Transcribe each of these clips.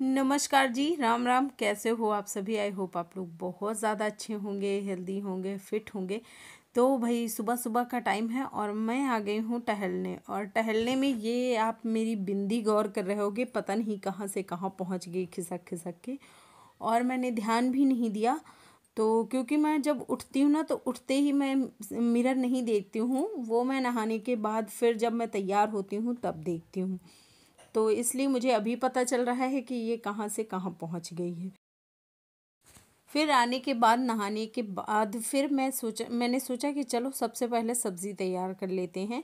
नमस्कार जी, राम राम। कैसे हो आप सभी? आई होप आप लोग बहुत ज़्यादा अच्छे होंगे, हेल्दी होंगे, फिट होंगे। तो भाई सुबह सुबह का टाइम है और मैं आ गई हूँ टहलने। और टहलने में ये आप मेरी बिंदी गौर कर रहे होगे, पता नहीं कहाँ से कहाँ पहुँच गई खिसक खिसक के। और मैंने ध्यान भी नहीं दिया। तो क्योंकि मैं जब उठती हूँ ना, तो उठते ही मैं मिरर नहीं देखती हूँ, वो मैं नहाने के बाद फिर जब मैं तैयार होती हूँ तब देखती हूँ। तो इसलिए मुझे अभी पता चल रहा है कि ये कहाँ से कहाँ पहुँच गई है। फिर आने के बाद, नहाने के बाद फिर मैंने सोचा कि चलो सबसे पहले सब्ज़ी तैयार कर लेते हैं।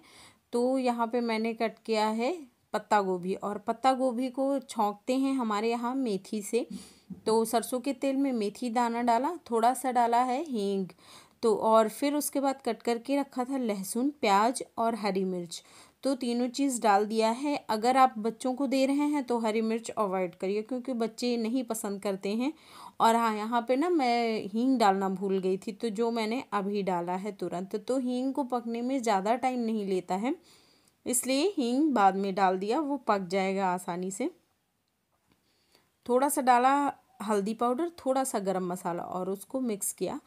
तो यहाँ पे मैंने कट किया है पत्ता गोभी, और पत्ता गोभी को छौंकते हैं हमारे यहाँ मेथी से। तो सरसों के तेल में मेथी दाना डाला, थोड़ा सा डाला है हींग। तो और फिर उसके बाद कट करके रखा था लहसुन, प्याज और हरी मिर्च। तो तीनों चीज़ डाल दिया है। अगर आप बच्चों को दे रहे हैं तो हरी मिर्च अवॉइड करिए, क्योंकि बच्चे नहीं पसंद करते हैं। और हाँ, यहाँ पे ना मैं हींग डालना भूल गई थी, तो जो मैंने अभी डाला है तुरंत। तो हींग को पकने में ज़्यादा टाइम नहीं लेता है, इसलिए हींग बाद में डाल दिया, वो पक जाएगा आसानी से। थोड़ा सा डाला हल्दी पाउडर, थोड़ा सा गरम मसाला, और उसको मिक्स किया।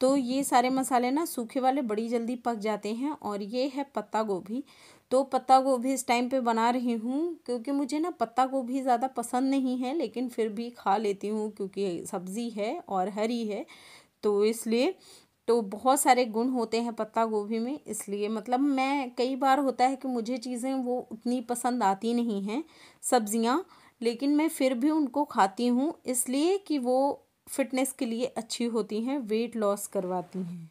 तो ये सारे मसाले ना सूखे वाले बड़ी जल्दी पक जाते हैं। और ये है पत्ता गोभी। तो पत्ता गोभी इस टाइम पे बना रही हूँ, क्योंकि मुझे ना पत्ता गोभी ज़्यादा पसंद नहीं है, लेकिन फिर भी खा लेती हूँ क्योंकि सब्ज़ी है और हरी है। तो इसलिए तो बहुत सारे गुण होते हैं पत्ता गोभी में, इसलिए मतलब मैं कई बार होता है कि मुझे चीज़ें वो उतनी पसंद आती नहीं हैं, सब्जियां, लेकिन मैं फिर भी उनको खाती हूँ, इसलिए कि वो फिटनेस के लिए अच्छी होती हैं, वेट लॉस करवाती हैं।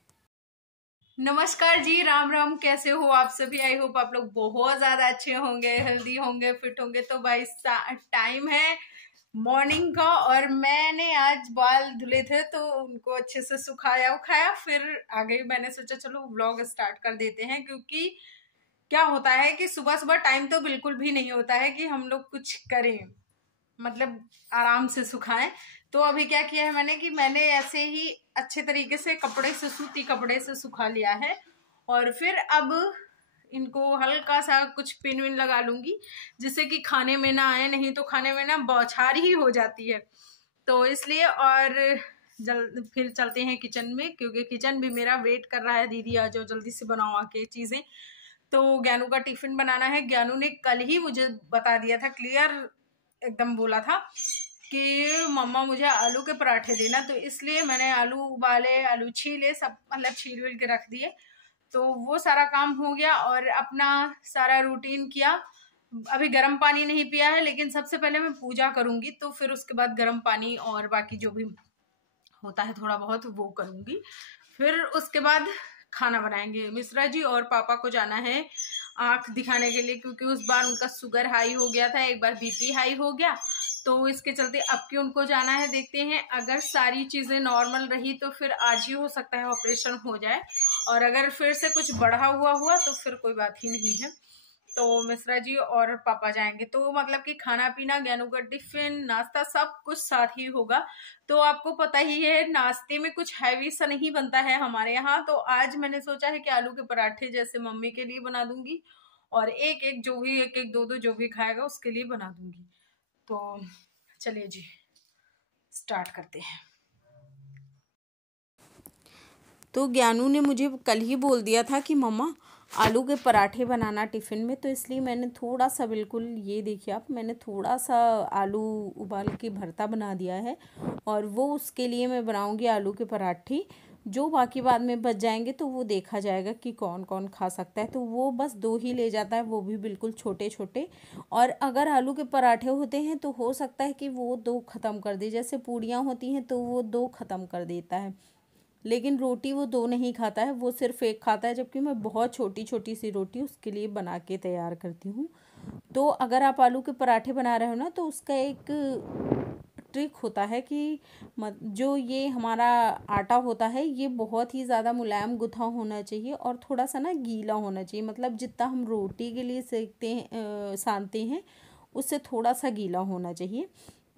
नमस्कार जी, राम राम। कैसे हो आप सभी? आई होप आप लोग बहुत ज्यादा अच्छे होंगे, हेल्दी होंगे, फिट होंगे। तो भाई टाइम है मॉर्निंग का, और मैंने आज बाल धुले थे तो उनको अच्छे से सुखाया उखाया, फिर आ गई। मैंने सोचा चलो व्लॉग स्टार्ट कर देते हैं, क्योंकि क्या होता है कि सुबह सुबह टाइम तो बिल्कुल भी नहीं होता है कि हम लोग कुछ करें, मतलब आराम से सुखाएं। तो अभी क्या किया है मैंने कि मैंने ऐसे ही अच्छे तरीके से कपड़े से, सूती कपड़े से सुखा लिया है। और फिर अब इनको हल्का सा कुछ पिन विन लगा लूंगी, जिससे कि खाने में ना आए, नहीं तो खाने में ना बौछार ही हो जाती है। तो इसलिए, और फिर चलते हैं किचन में, क्योंकि किचन भी मेरा वेट कर रहा है, दीदी आ जाओ जल्दी से बनाओ आके चीजें। तो ज्ञानू का टिफिन बनाना है। ज्ञानू ने कल ही मुझे बता दिया था, क्लियर एकदम बोला था कि मम्मा मुझे आलू के पराठे देना। तो इसलिए मैंने आलू उबाले, आलू छीले, सब मतलब छील विल के रख दिए। तो वो सारा काम हो गया और अपना सारा रूटीन किया। अभी गर्म पानी नहीं पिया है, लेकिन सबसे पहले मैं पूजा करूंगी, तो फिर उसके बाद गर्म पानी और बाकी जो भी होता है थोड़ा बहुत वो करूंगी। फिर उसके बाद खाना बनाएंगे। मिश्रा जी और पापा को जाना है आंख दिखाने के लिए, क्योंकि उस बार उनका शुगर हाई हो गया था, एक बार बीपी हाई हो गया। तो इसके चलते अब की उनको जाना है। देखते हैं, अगर सारी चीजें नॉर्मल रही तो फिर आज ही हो सकता है ऑपरेशन हो जाए, और अगर फिर से कुछ बढ़ा हुआ हुआ तो फिर कोई बात ही नहीं है। तो मिश्रा जी और पापा जाएंगे, तो मतलब कि खाना पीना, ज्ञानू का टिफिन, नाश्ता सब कुछ साथ ही होगा। तो आपको पता ही है नाश्ते में कुछ हैवी सा नहीं बनता है हमारे यहाँ। तो आज मैंने सोचा है कि आलू के पराठे जैसे मम्मी के लिए बना दूंगी, और एक एक जो भी, एक एक दो दो जो भी खाएगा उसके लिए बना दूंगी। तो चलिए जी, स्टार्ट करते हैं। तो ज्ञानू ने मुझे कल ही बोल दिया था कि मम्मा आलू के पराठे बनाना टिफ़िन में, तो इसलिए मैंने थोड़ा सा, बिल्कुल ये देखिए आप, मैंने थोड़ा सा आलू उबाल के भरता बना दिया है, और वो उसके लिए मैं बनाऊंगी आलू के पराठे। जो बाकी बाद में बच जाएंगे तो वो देखा जाएगा कि कौन कौन खा सकता है, तो वो बस दो ही ले जाता है, वो भी बिल्कुल छोटे छोटे। और अगर आलू के पराठे होते हैं तो हो सकता है कि वो दो ख़त्म कर दे, जैसे पूड़ियाँ होती हैं तो वो दो ख़त्म कर देता है, लेकिन रोटी वो दो नहीं खाता है, वो सिर्फ एक खाता है। जबकि मैं बहुत छोटी छोटी सी रोटी उसके लिए बना के तैयार करती हूँ। तो अगर आप आलू के पराठे बना रहे हो ना, तो उसका एक ट्रिक होता है कि जो ये हमारा आटा होता है, ये बहुत ही ज़्यादा मुलायम गुथा होना चाहिए, और थोड़ा सा ना गीला होना चाहिए। मतलब जितना हम रोटी के लिए सेकते हैं, सानते हैं, उससे थोड़ा सा गीला होना चाहिए।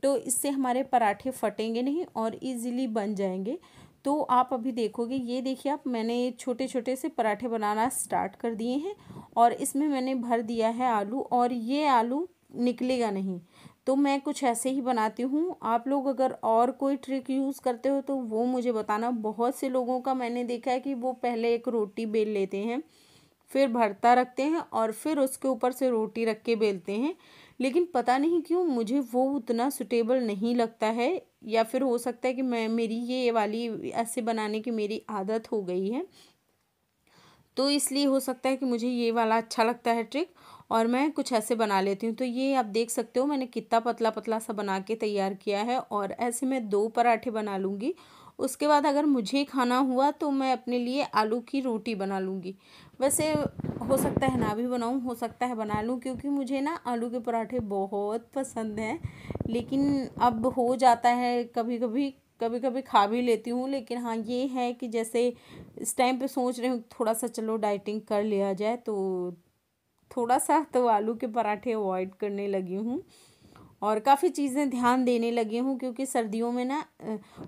तो इससे हमारे पराठे फटेंगे नहीं और इजीली बन जाएंगे। तो आप अभी देखोगे, ये देखिए आप, मैंने छोटे छोटे से पराठे बनाना स्टार्ट कर दिए हैं, और इसमें मैंने भर दिया है आलू, और ये आलू निकलेगा नहीं। तो मैं कुछ ऐसे ही बनाती हूँ। आप लोग अगर और कोई ट्रिक यूज़ करते हो तो वो मुझे बताना। बहुत से लोगों का मैंने देखा है कि वो पहले एक रोटी बेल लेते हैं, फिर भरता रखते हैं और फिर उसके ऊपर से रोटी रख के बेलते हैं, लेकिन पता नहीं क्यों मुझे वो उतना सूटेबल नहीं लगता है। या फिर हो सकता है कि मैं मेरी ये वाली ऐसे बनाने की मेरी आदत हो गई है, तो इसलिए हो सकता है कि मुझे ये वाला अच्छा लगता है ट्रिक, और मैं कुछ ऐसे बना लेती हूँ। तो ये आप देख सकते हो मैंने कितना पतला पतला सा बना के तैयार किया है, और ऐसे मैं 2 पराठे बना लूँगी। उसके बाद अगर मुझे खाना हुआ तो मैं अपने लिए आलू की रोटी बना लूँगी। वैसे हो सकता है ना भी बनाऊँ, हो सकता है बना लूँ, क्योंकि मुझे ना आलू के पराठे बहुत पसंद हैं। लेकिन अब हो जाता है कभी कभी, कभी कभी खा भी लेती हूँ। लेकिन हाँ ये है कि जैसे इस टाइम पे सोच रही हूँ थोड़ा सा चलो डाइटिंग कर लिया जाए, तो थोड़ा सा तो आलू के पराठे अवॉइड करने लगी हूँ और काफ़ी चीज़ें ध्यान देने लगी हूँ। क्योंकि सर्दियों में ना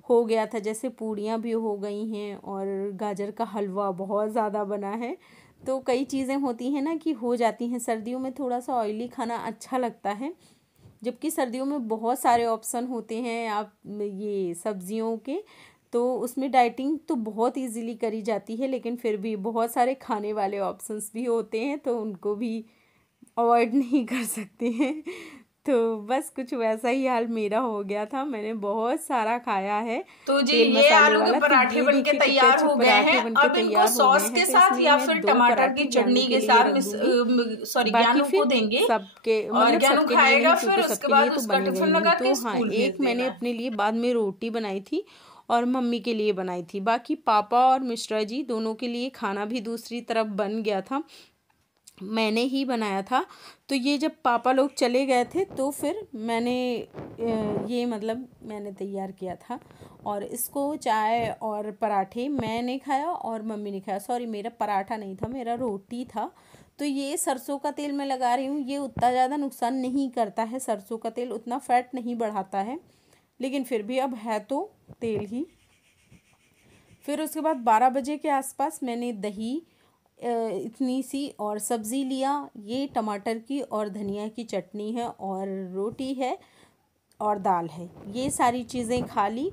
हो गया था, जैसे पूड़ियाँ भी हो गई हैं और गाजर का हलवा बहुत ज़्यादा बना है। तो कई चीज़ें होती हैं ना कि हो जाती हैं। सर्दियों में थोड़ा सा ऑयली खाना अच्छा लगता है, जबकि सर्दियों में बहुत सारे ऑप्शन होते हैं आप ये सब्जियों के, तो उसमें डाइटिंग तो बहुत इजीली करी जाती है। लेकिन फिर भी बहुत सारे खाने वाले ऑप्शंस भी होते हैं, तो उनको भी अवॉइड नहीं कर सकते हैं। तो बस कुछ वैसा ही हाल मेरा हो गया था, मैंने बहुत सारा खाया है तो जी तेल ये मसाले आलू के वाला। तो पराठे ये बनके देखिए कितने तैयार अच्छे हो गए पराठे हैं। बनके अब इनको तैयार हो गए सॉस हैं। के तो साथ इसमें या फिर मैं 2 टमाटर की पराठे ज्ञानू चटनी के के लिए साथ रख दूंगी। सॉरी बाकी ज्ञानू को फिर देंगे सबके और मतलब ज्ञानू सबके लिए खाएगा, नहीं, फिर क्योंकि उसके सबके लिए बाद तो उसका बनेगा ही टिफिन नहीं। लगा तो के हाँ स्कूल भेज एक मैंने देना है। अपने लिए बाद में रोटी बनाई थी और मम्मी के लिए बनाई थी। बाकी पापा और मिश्रा जी दोनों के लिए खाना भी दूसरी तरफ बन गया था, मैंने ही बनाया था। तो ये जब पापा लोग चले गए थे तो फिर मैंने ये मतलब मैंने तैयार किया था। और इसको चाय और पराठे मैंने खाया और मम्मी ने खाया। सॉरी मेरा पराठा नहीं था, मेरा रोटी था। तो ये सरसों का तेल मैं लगा रही हूँ, ये उतना ज़्यादा नुकसान नहीं करता है। सरसों का तेल उतना फैट नहीं बढ़ाता है, लेकिन फिर भी अब है तो तेल ही। फिर उसके बाद 12 बजे के आसपास मैंने दही इतनी सी और सब्ज़ी लिया। ये टमाटर की और धनिया की चटनी है और रोटी है और दाल है, ये सारी चीज़ें खा ली।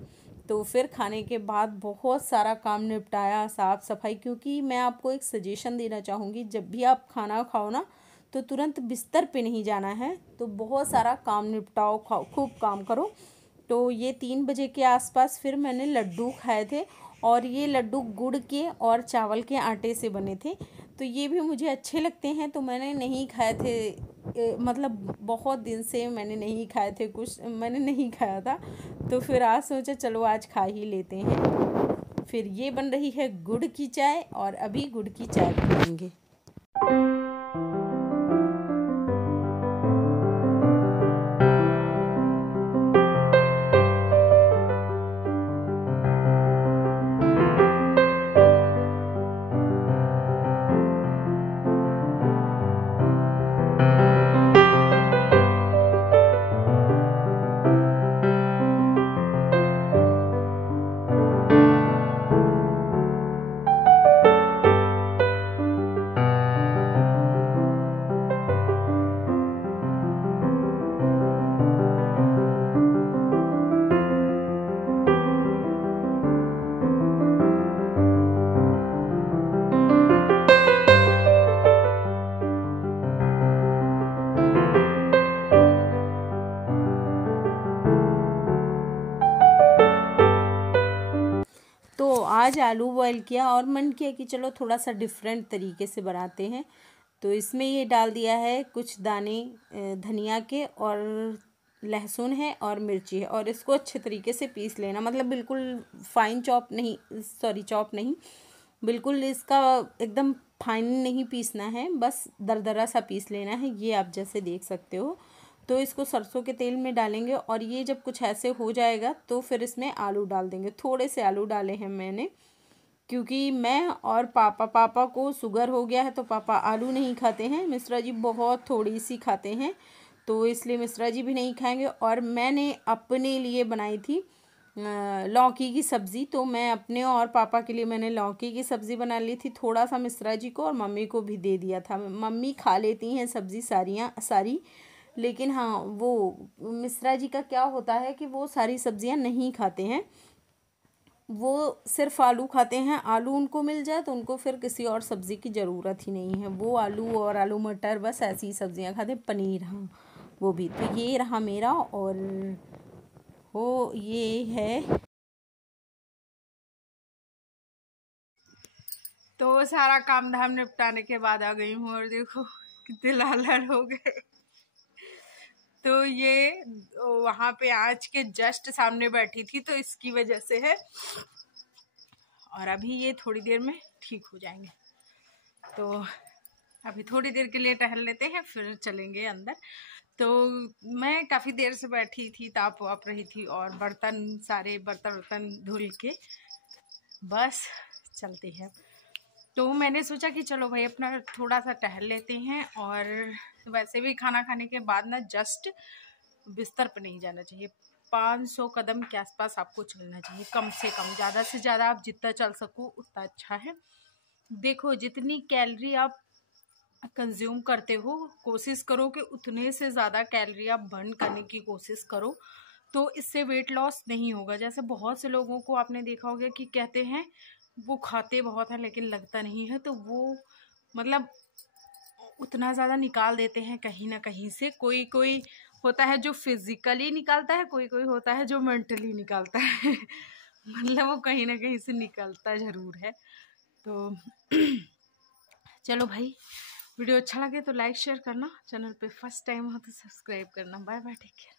तो फिर खाने के बाद बहुत सारा काम निपटाया, साफ़ सफाई। क्योंकि मैं आपको एक सजेशन देना चाहूँगी, जब भी आप खाना खाओ ना तो तुरंत बिस्तर पे नहीं जाना है, तो बहुत सारा काम निपटाओ, खाओ, खूब काम करो। तो ये 3 बजे के आसपास फिर मैंने लड्डू खाए थे, और ये लड्डू गुड़ के और चावल के आटे से बने थे। तो ये भी मुझे अच्छे लगते हैं, तो मैंने नहीं खाए थे। मतलब बहुत दिन से मैंने नहीं खाए थे, कुछ मैंने नहीं खाया था। तो फिर आज सोचा चलो आज खा ही लेते हैं। फिर ये बन रही है गुड़ की चाय, और अभी गुड़ की चाय पियेंगे। तो आज आलू बॉयल किया और मन किया कि चलो थोड़ा सा डिफरेंट तरीके से बनाते हैं। तो इसमें ये डाल दिया है कुछ दाने धनिया के, और लहसुन है और मिर्ची है, और इसको अच्छे तरीके से पीस लेना। मतलब बिल्कुल फाइन चॉप नहीं, सॉरी चॉप नहीं, बिल्कुल इसका एकदम फाइन नहीं पीसना है, बस दरदरा सा पीस लेना है। ये आप जैसे देख सकते हो। तो इसको सरसों के तेल में डालेंगे, और ये जब कुछ ऐसे हो जाएगा तो फिर इसमें आलू डाल देंगे। थोड़े से आलू डाले हैं मैंने, क्योंकि मैं और पापा को शुगर हो गया है, तो पापा आलू नहीं खाते हैं। मिश्रा जी बहुत थोड़ी सी खाते हैं, तो इसलिए मिश्रा जी भी नहीं खाएंगे। और मैंने अपने लिए बनाई थी लौकी की सब्ज़ी। तो मैं अपने और पापा के लिए मैंने लौकी की सब्ज़ी बना ली थी, थोड़ा सा मिश्रा जी को और मम्मी को भी दे दिया था। मम्मी खा लेती हैं सब्ज़ी सारी, लेकिन हाँ, वो मिश्रा जी का क्या होता है कि वो सारी सब्जियां नहीं खाते हैं, वो सिर्फ आलू खाते हैं। आलू उनको मिल जाए तो उनको फिर किसी और सब्ज़ी की ज़रूरत ही नहीं है, वो आलू और आलू मटर बस ऐसी सब्जियां खाते हैं। पनीर, हाँ वो भी। तो ये रहा मेरा, और वो ये है। तो सारा काम धाम निपटाने के बाद आ गई हूँ, और देखो कितने लाल लाल हो गए। तो ये वहां पे आँच के जस्ट सामने बैठी थी तो इसकी वजह से है, और अभी ये थोड़ी देर में ठीक हो जाएंगे। तो अभी थोड़ी देर के लिए टहल लेते हैं, फिर चलेंगे अंदर। तो मैं काफ़ी देर से बैठी थी, ताप वाप रही थी, और सारे बर्तन धुल के बस चलते हैं। तो मैंने सोचा कि चलो भाई अपना थोड़ा सा टहल लेते हैं, और वैसे भी खाना खाने के बाद ना जस्ट बिस्तर पर नहीं जाना चाहिए, 500 कदम के आसपास आपको चलना चाहिए कम से कम। ज़्यादा से ज़्यादा आप जितना चल सको उतना अच्छा है। देखो जितनी कैलोरी आप कंज्यूम करते हो, कोशिश करो कि उतने से ज़्यादा कैलोरी आप बर्न करने की कोशिश करो, तो इससे वेट लॉस नहीं होगा। जैसे बहुत से लोगों को आपने देखा होगा कि कहते हैं वो खाते बहुत है लेकिन लगता नहीं है, तो वो मतलब उतना ज़्यादा निकाल देते हैं कहीं ना कहीं से। कोई कोई होता है जो फिजिकली निकालता है, कोई कोई होता है जो मेंटली निकालता है मतलब वो कहीं ना कहीं से निकलता ज़रूर है। तो चलो भाई, वीडियो अच्छा लगे तो लाइक शेयर करना, चैनल पे फर्स्ट टाइम हो तो सब्सक्राइब करना। Bye bye, take care.